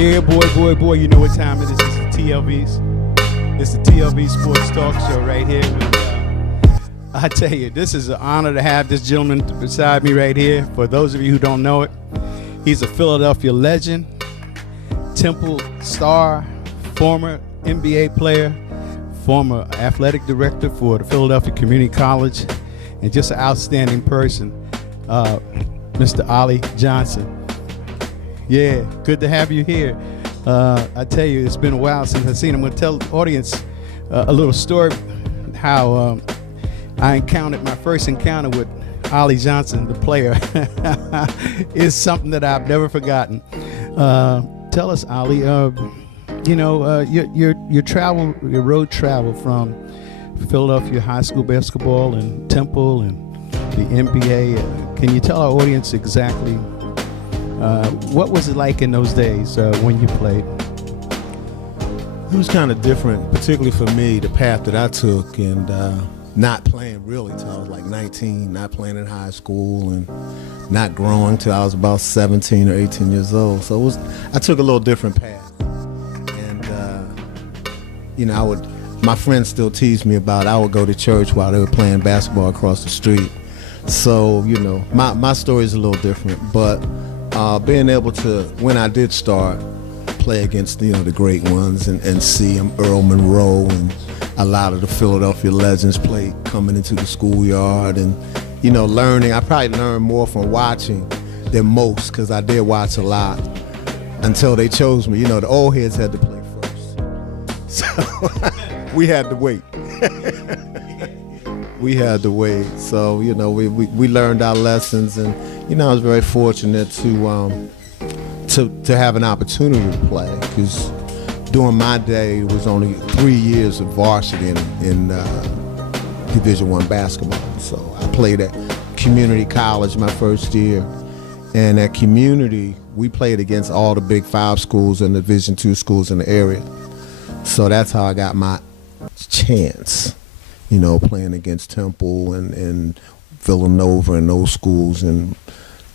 Yeah, boy, you know what time it is. It's the TLVs. It's the TLV Sports Talk Show right here. I tell you, this is an honor to have this gentleman beside me right here. For those of you who don't know it, he's a Philadelphia legend, Temple star, former NBA player, former athletic director for the Philadelphia Community College, and just an outstanding person, Mr. Ollie Johnson. Yeah, good to have you here. I tell you, it's been a while since I've seen him. I'm going to tell the audience a little story how I encountered my first encounter with Ollie Johnson, the player. It's something that I've never forgotten. Tell us, Ollie, your road travel from Philadelphia high school basketball and Temple and the NBA. Can you tell our audience exactly what was it like in those days when you played? It was kind of different, particularly for me, the path that I took, and not playing really till I was like 19, not playing in high school, and not growing till I was about 17 or 18 years old. So I took a little different path, and my friends still tease me about I would go to church while they were playing basketball across the street. So my story is a little different, but being able to, when I did start, play against the great ones and see them, Earl Monroe and a lot of the Philadelphia legends play coming into the schoolyard, and learning. I probably learned more from watching than most, because I did watch a lot until they chose me. The old heads had to play first, so we had to wait. We had to wait. So we learned our lessons, and I was very fortunate to have an opportunity to play, because during my day it was only 3 years of varsity in Division I basketball. So I played at community college my first year, and at community we played against all the Big Five schools and Division II schools in the area. So that's how I got my chance, playing against Temple and Villanova and those schools, and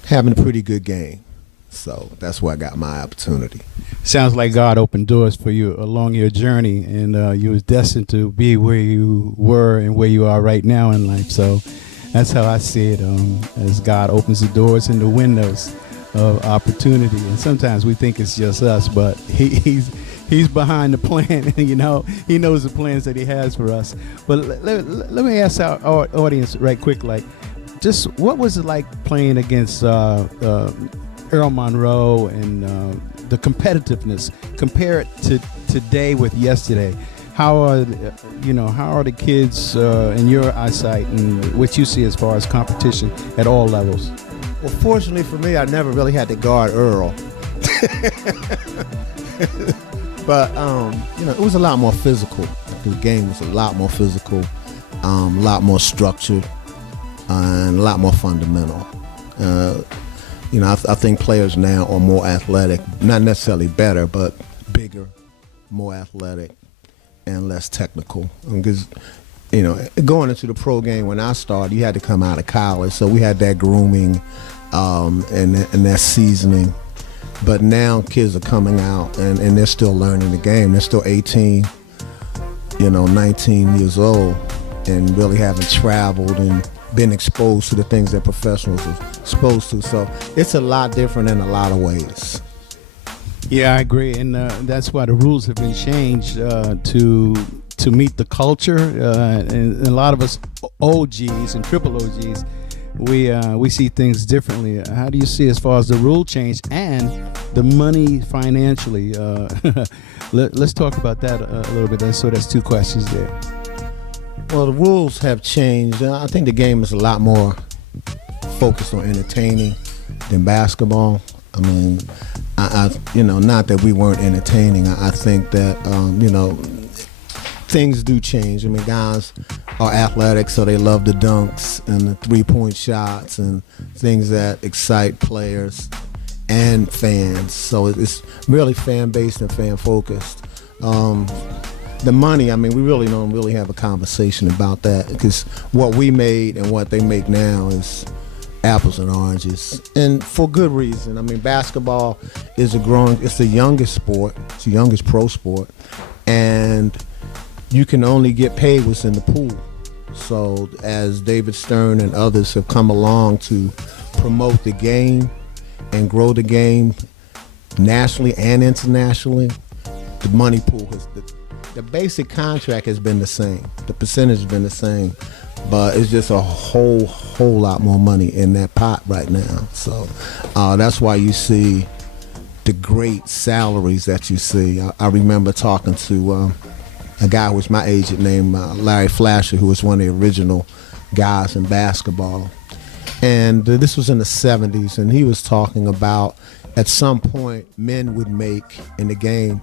having a pretty good game. So that's where I got my opportunity. Sounds like God opened doors for you along your journey, and you was destined to be where you were and where you are right now in life. So that's how I see it, as God opens the doors and the windows of opportunity. And sometimes we think it's just us, but He's behind the plan. He knows the plans that he has for us. But let me ask our audience right quick, just what was it like playing against Earl Monroe, and the competitiveness? Compare it to today with yesterday. How are the kids in your eyesight, and what you see as far as competition at all levels? Well, fortunately for me, I never really had to guard Earl. But it was a lot more physical. The game was a lot more physical, a lot more structured, and a lot more fundamental. I think players now are more athletic, not necessarily better, but bigger, more athletic, and less technical. Because going into the pro game, when I started, you had to come out of college, so we had that grooming and that seasoning. But now kids are coming out and they're still learning the game. They're still 18, 19 years old, and really haven't traveled and been exposed to the things that professionals are supposed to. So it's a lot different in a lot of ways. Yeah, I agree, and that's why the rules have been changed to meet the culture. And a lot of us OGs and triple OGs, we see things differently. How do you see as far as the rule change and the money financially? Let's talk about that a little bit. So that's two questions there. Well, the rules have changed. I think the game is a lot more focused on entertaining than basketball. I mean, not that we weren't entertaining. I think that, things do change. I mean, guys are athletic, so they love the dunks and the three-point shots and things that excite players and fans. So it's really fan-based and fan-focused. The money, I mean, we really don't have a conversation about that, because what we made and what they make now is apples and oranges, and for good reason. I mean, basketball is it's the youngest sport, it's the youngest pro sport, and you can only get paid what's in the pool. So as David Stern and others have come along to promote the game and grow the game nationally and internationally, the money pool the basic contract has been the same. The percentage has been the same, but it's just a whole lot more money in that pot right now. So that's why you see the great salaries that you see. I remember talking to a guy who was my agent named Larry Flasher, who was one of the original guys in basketball. And this was in the 70s, and he was talking about at some point men would make in the game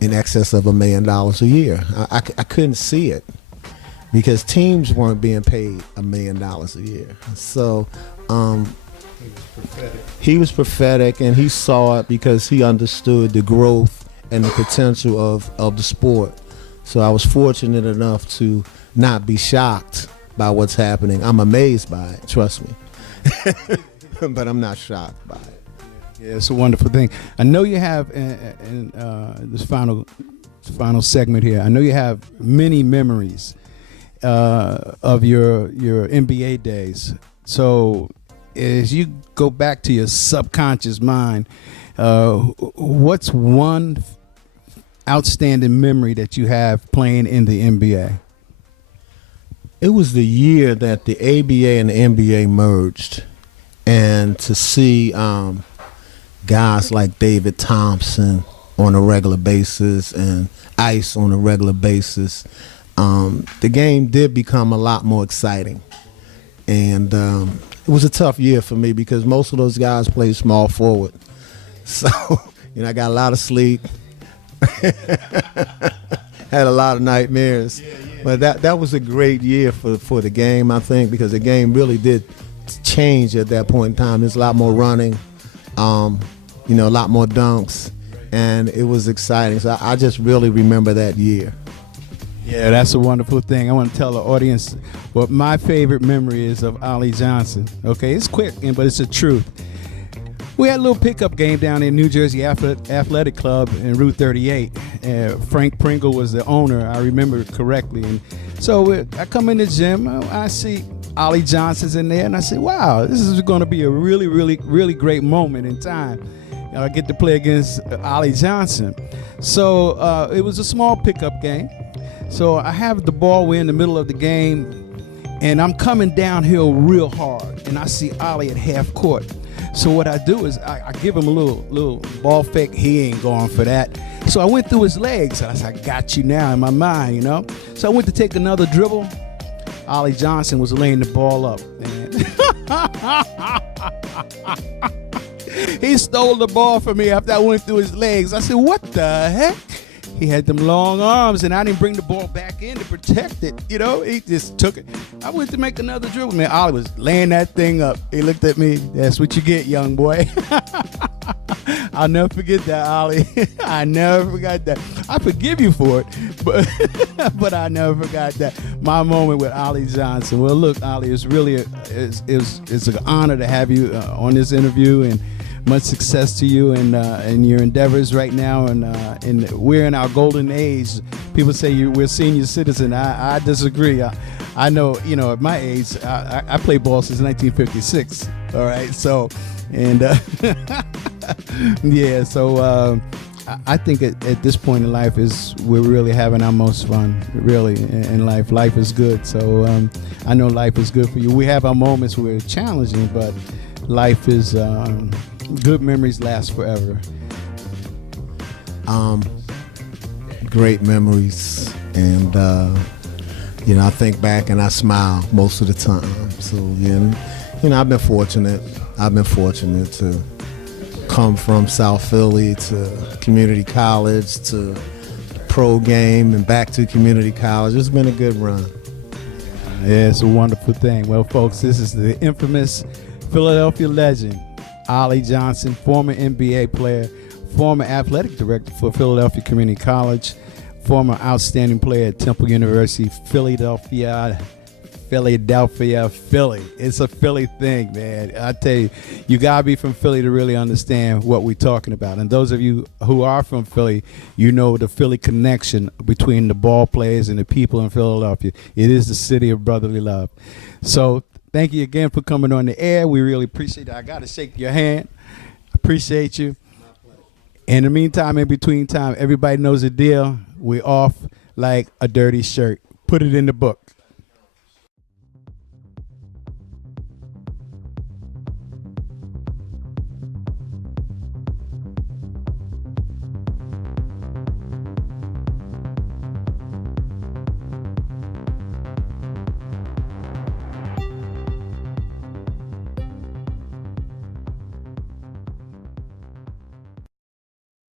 in excess of $1 million a year. I couldn't see it because teams weren't being paid $1 million a year. So he was prophetic, and he saw it because he understood the growth and the potential of the sport. So I was fortunate enough to not be shocked by what's happening. I'm amazed by it, trust me. But I'm not shocked by it. Yeah, it's a wonderful thing. I know you have in this final segment here. I know you have many memories of your NBA days. So as you go back to your subconscious mind, what's one outstanding memory that you have playing in the NBA? It was the year that the ABA and the NBA merged, and to see guys like David Thompson on a regular basis and Ice on a regular basis, the game did become a lot more exciting. And it was a tough year for me because most of those guys played small forward. So, I got a lot of sleep. Had a lot of nightmares. But that was a great year for the game, I think, because the game really did change at that point in time. There's a lot more running, a lot more dunks, and it was exciting. So I just really remember that year. Yeah, that's a wonderful thing. I want to tell the audience what my favorite memory is of Ollie Johnson. Okay, it's quick, but it's the truth. We had a little pickup game down in New Jersey Athletic Club in Route 38. Frank Pringle was the owner, I remember it correctly. And so I come in the gym, I see Ollie Johnson's in there, and I say, wow, this is going to be a really, really, really great moment in time. I get to play against Ollie Johnson. So it was a small pickup game. So I have the ball, we're in the middle of the game, and I'm coming downhill real hard, and I see Ollie at half court. So what I do is I give him a little ball fake. He ain't going for that. So I went through his legs, and I said, I got you now in my mind, So I went to take another dribble. Ollie Johnson was laying the ball up, man. He stole the ball from me after I went through his legs. I said, what the heck? He had them long arms, and I didn't bring the ball back in to protect it. He just took it. I went to make another dribble, man. Ollie was laying that thing up. He looked at me. That's what you get, young boy. I'll never forget that, Ollie. I never forgot that. I forgive you for it, but I never forgot that. My moment with Ollie Johnson. Well, look, Ollie, it's really it's an honor to have you on this interview, and much success to you in your endeavors right now. And we're in our golden age. People say we're senior citizen. I disagree. I know, at my age, I played ball since 1956. All right, so yeah, so I think at this point in life we're really having our most fun, really, in life. Life is good, so I know life is good for you. We have our moments where it's challenging, but life is good. Memories last forever. Great memories, and I think back and I smile most of the time. So I've been fortunate. To come from South Philly to community college to pro game and back to community college. It's been a good run. Yeah, it's a wonderful thing. Well, folks, this is the infamous Philadelphia legend, Ollie Johnson, former NBA player, former athletic director for Philadelphia Community College, former outstanding player at Temple University, Philadelphia Philadelphia, Philly. It's a Philly thing, man. I tell you, you gotta be from Philly to really understand what we're talking about. And those of you who are from Philly, you know the Philly connection between the ball players and the people in Philadelphia. It is the city of brotherly love. So thank you again for coming on the air. We really appreciate it. I gotta shake your hand. Appreciate you. In the meantime, in between time, everybody knows the deal. We're off like a dirty shirt. Put it in the book.